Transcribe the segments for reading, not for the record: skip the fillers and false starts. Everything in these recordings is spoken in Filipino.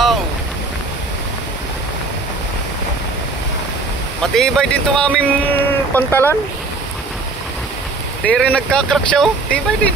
Wow! Matibay din itong aming pantalan. Di rin nagkakrack siya, oh. Tibay din.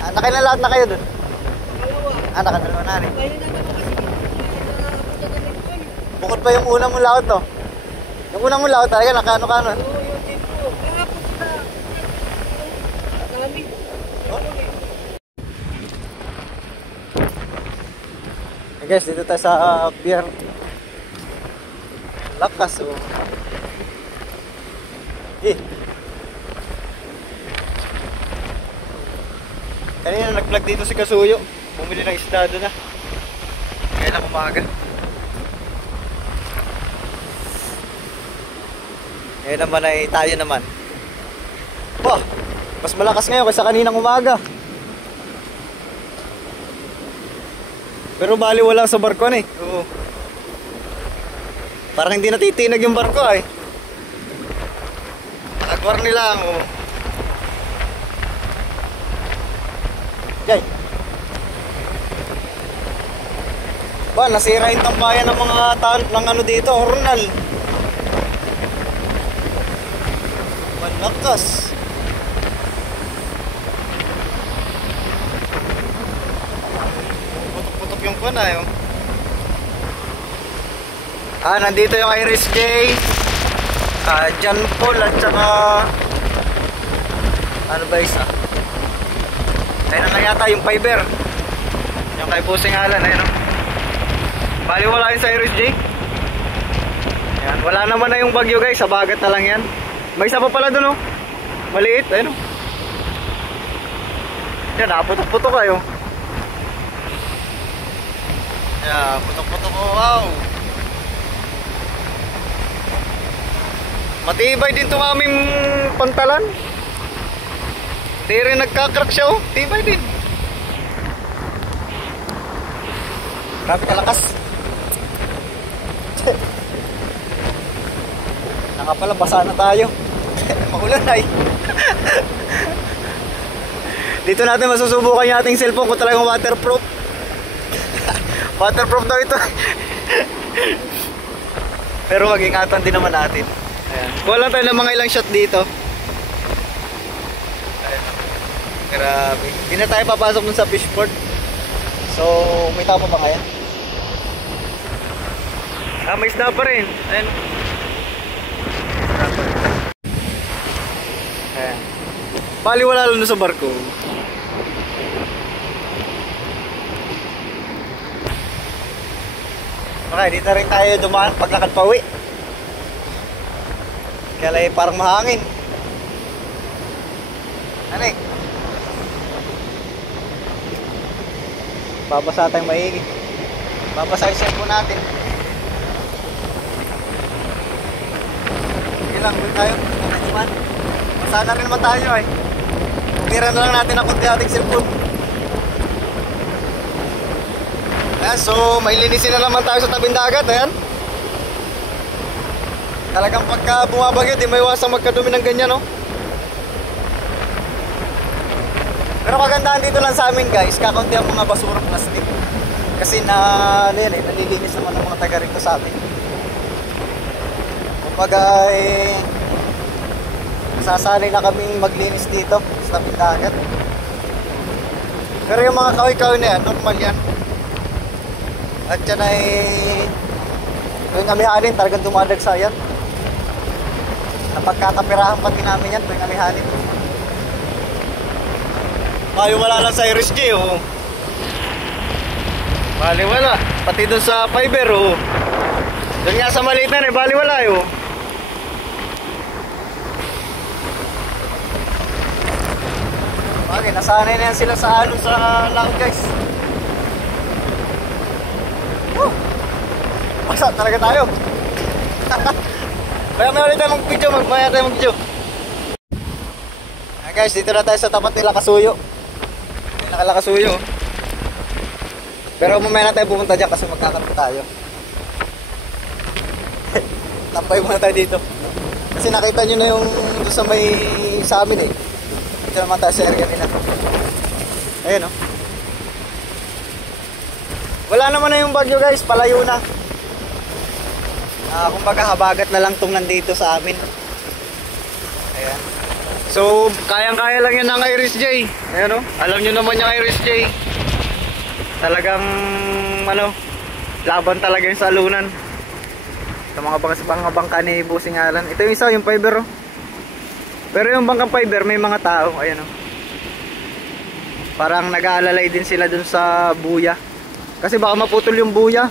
Nakailan lahat na kayo dun? Dalawa. Nakadalawa na rin. Kayo na naman kasi Bukod pa yung unang mong laot, to. Yung unang mong laot talaga, nakaano-kano. oo, yung tipo. Kahapon na. Dami. Hey guys, dito tayo sa pier. Lakas, oh. Kanina nag-vlog dito si Kasuyo. Bumili ng isda doon na. Ngayon ang umaga. Ngayon naman ay tayo naman. Wah, mas malakas ngayon kaysa kaninang umaga. Pero bali wala sa barko eh. Oo. Parang hindi natitinag yung barko ay. Nagwarni lang, oh. Okay. Ba, nasira yung tambayan ng mga ng ano dito, Hornal. Malakas. Putok-putok yung kunay, oh. Nandito yung Iris J, John Paul at saka ano ba isa? Ayun na yata yung fiber. Yung kay Pusing Alan, ayun. Bali wala yung sa Iris J. Ayan, wala naman na yung bagyo guys, sa bagat na lang yan. May isa pa pala dun, oh. Maliit, ayun. Yan, putok-putok kayo. Yan, putok-putok, oh, wow. Matibay din itong aming pantalan. Di rin nagkakrack siya, oh. Tibay din. Grabe kalakas. Naka pala, basa na tayo. Maulan ay. Dito natin masusubukan yung ating cellphone kung talagang waterproof. Waterproof daw ito. Pero mag-ingatan din naman natin. Ayan. Kuha lang tayo ng mga ilang shot dito. Ayan. Grabe. Hindi na tayo papasok dun sa fishport. So, may tao pa ba kaya? May isda pa rin. Ayan. Ayan. Bali wala lang sa barko. Okay, dito rin tayo dumaan paglakad pa uwi. Kaya parang mahangin. Anik. Babasa tayong maigi. Babasa yung cellphone natin. Sige lang, doon tayo. Sana rin naman tayo eh. Tira na lang natin ang kunti ating cellphone. Ayan, so mailinisin na naman tayo sa tabing dagat. Ayan. Talagang pagka bumabagyo, di may iwasang magkadumi ng ganyan, no? Pero kagandahan dito lang sa amin, guys, kakaunti ang mga basura plastic. Kasi ano yan eh, nalilinis naman ng mga taga rito sa atin. Kumbaga nasasanay na kaming maglinis dito sa tabing dagat. Pero yung mga kahoy-kahoy na yan, normal yan. At yan ay tuwing amihanin, talagang dumadagsa yan. Napagkakapirahan pati namin yan tuwing amihanin. Bali wala lang sa Iris J, oh. Bali wala. Pati doon sa fiber, oh. Doon nga sa maliit na rin, bali wala, oh. Okay, nasanay na yan sila sa alon sa laot, guys. Basa talaga tayo. Maya ulit tayo mag-video. Maya tayo mag-video. Guys, dito na tayo sa tapat nila Kasuyo. Nila Kasuyo. Pero mamaya na tayo pumunta dyan kasi magkakaroon tayo. Lampay muna tayo dito. Kasi nakita nyo na yung doon sa may sa amin eh. Dito naman tayo sa area nila. Ayun, oh. Wala naman na yung bagyo guys, palayo na. Kumbaga habagat na lang tong nandito sa amin. Ayan. So, kayang-kaya lang yan ng Iris J. Ayan o, alam nyo naman yung Iris J. Talagang, laban talaga yung salunan. Sa mga bangka ni Bossing Alan. Ito yung isa, yung fiber o. Pero yung bangkang fiber, may mga tao. Ayan o. Parang nag-aalalay din sila dun sa buya. Kasi baka maputol yung buya.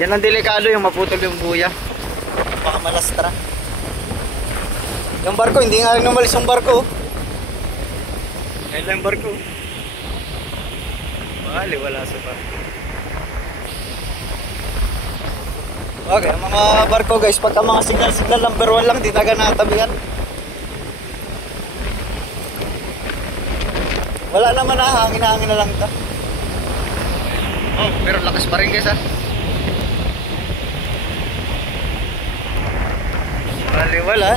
Yan ang delikado, yung maputol yung buya. Baka malastra. Yung barko, hindi nga rin umalis yung barko. Ngayon lang yung barko. Bali, wala sa barko. Okay, ang mga barko guys, pagka mga signal number 1 lang, di taga natabihan. Wala naman na, hangin na lang ito. Oh, pero lakas pa rin guys ha. Bali, wala.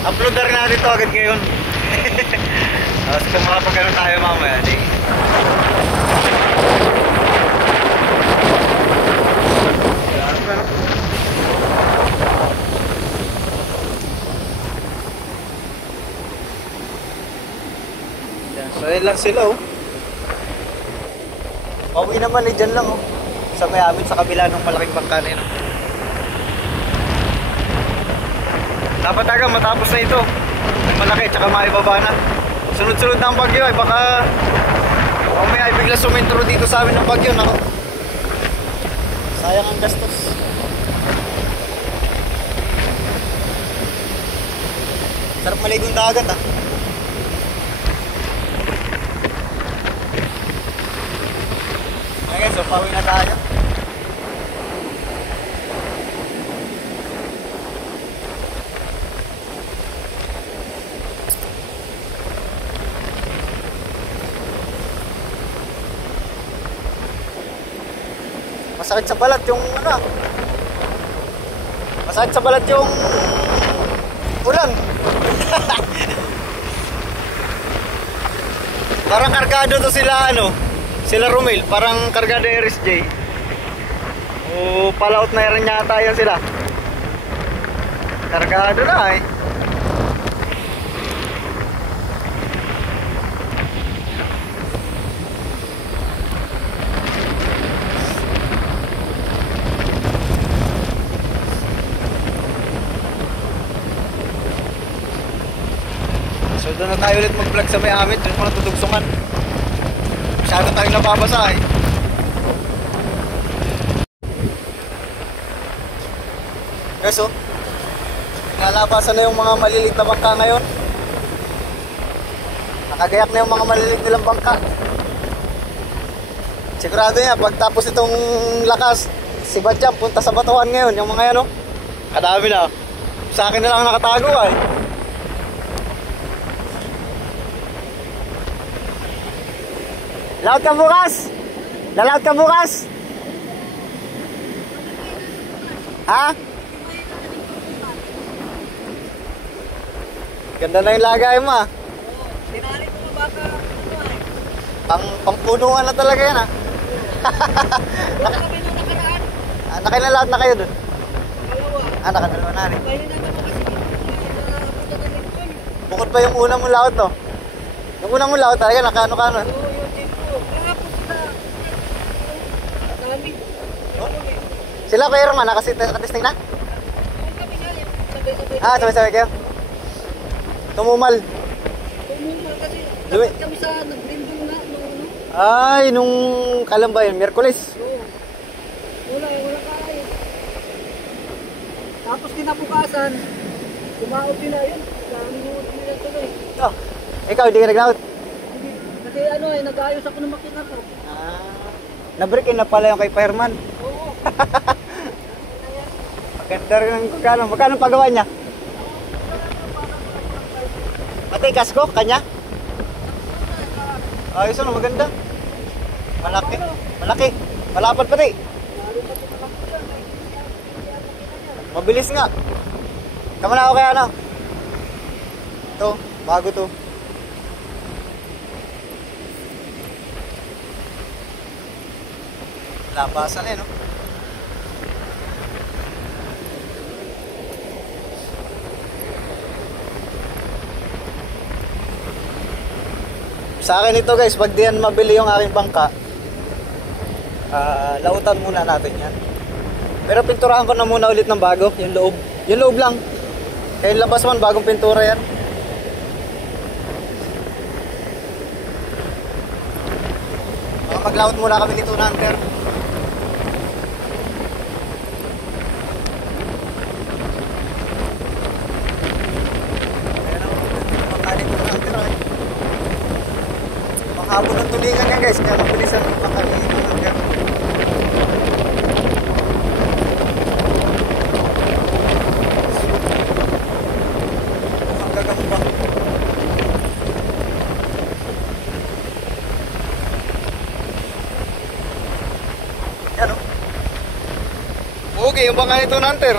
Upload na rin natin ito agad ngayon. Tapos kung makapagano tayo mamaya, di. So yun lang sila oh. Pauwi naman eh, dyan lang oh. Sa may amin sa kabila ng malaking bangka na yun oh. Dapat aga matapos na ito. Malaki, tsaka maibaba na. Sunod-sunod na ang bagyo ay baka mamaya ay bigla sumintro dito sa amin ng bagyo. Nako. Sayang ang gastos. Sarap maligong dagat ah. Okay, so pauwi na tayo. Masakit sa balat yung masakit sa balat yung ulan. Parang kargado to sila sila Romel, parang kargado Iris J. O palaot na rin yata yan sila. Kargado na eh. So doon na tayo ulit mag-vlog sa may amit. Doon ko na tutugsungan. Masyado tayong nababasa eh. Guys oh, nalabasan na yung mga maliliit na bangka ngayon. Nakagayak na yung mga maliliit nilang bangka. Sigurado yan, pagtapos itong lakas, si Badjam punta sa Batuhan ngayon. Yung mga yan oh, kadami na. Sa akin na lang nakatago eh. Laut ka bukas? Lalaut ka bukas? Ha? Ganda na yung lagay mo ah. Tinali ko na baka Pangpunuan na talaga yan ah. kami nung nakaraan. Nakinalaot na kayo dun? Dalawa. Nakadalawa na rin. Kayo naman ako kasi napunta na rin ko. Bukod pa yung una mong laot to. Yung una mong laot talaga nakano-kano. Oo, yung din ko. Kahapon sila. Dami. Sila pa yung nakatesting na? Kung kami nga eh. Sabay-sabay. Sabay-sabay kayo. Tumumal. Tumumal kasi. Lumi. Dapat kami sa nagrindong na. Ay, nung kailan ba yun? Miyerkules. Oo. Wala kaya. Tapos kinabukasan, kumaot din na yun. Dami mo din na tuloy. Oh, ikaw hindi ka naglaot? Hindi. Kasi nag-aayos ako ng makina ko. Nabreak in na pala yung kay Fireman. Oo. Maganda rin ang kukano. Magkano pagawa niya? Pati kasko, kanya? Ayos maganda. Malaki. Malaki. Malapad pati. Mabilis nga. Tama na ako kaya ano. Ito, bago to. Labasan eh, no? Sa akin ito guys, pag diyan mabili yung aking bangka, lautan muna natin yan. Pero pinturahan ko na muna ulit ng bago, yung loob. Yung loob lang. Kaya yung labas man, bagong pintura yan. Maglaot muna kami nito Hunter. Hapon ng tulingan yan guys, kaya mabilisan ang pagkainin ng hanggang. Hanggang ba? Yan o. Okay, yung baka nito Hunter.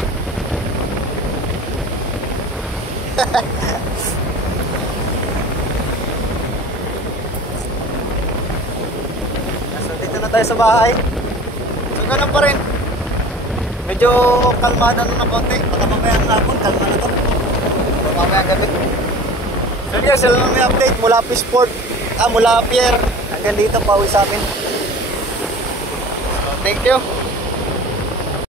Dito na tayo sa bahay. So ganun pa rin. Medyo kalmada na ng konti. Baka mamayang hapon, kalma na to. Baka mamayang gabi. So guys, sila lang may update mula Fishport. Mula Pier. Hanggang dito, pauwi sa amin. Thank you.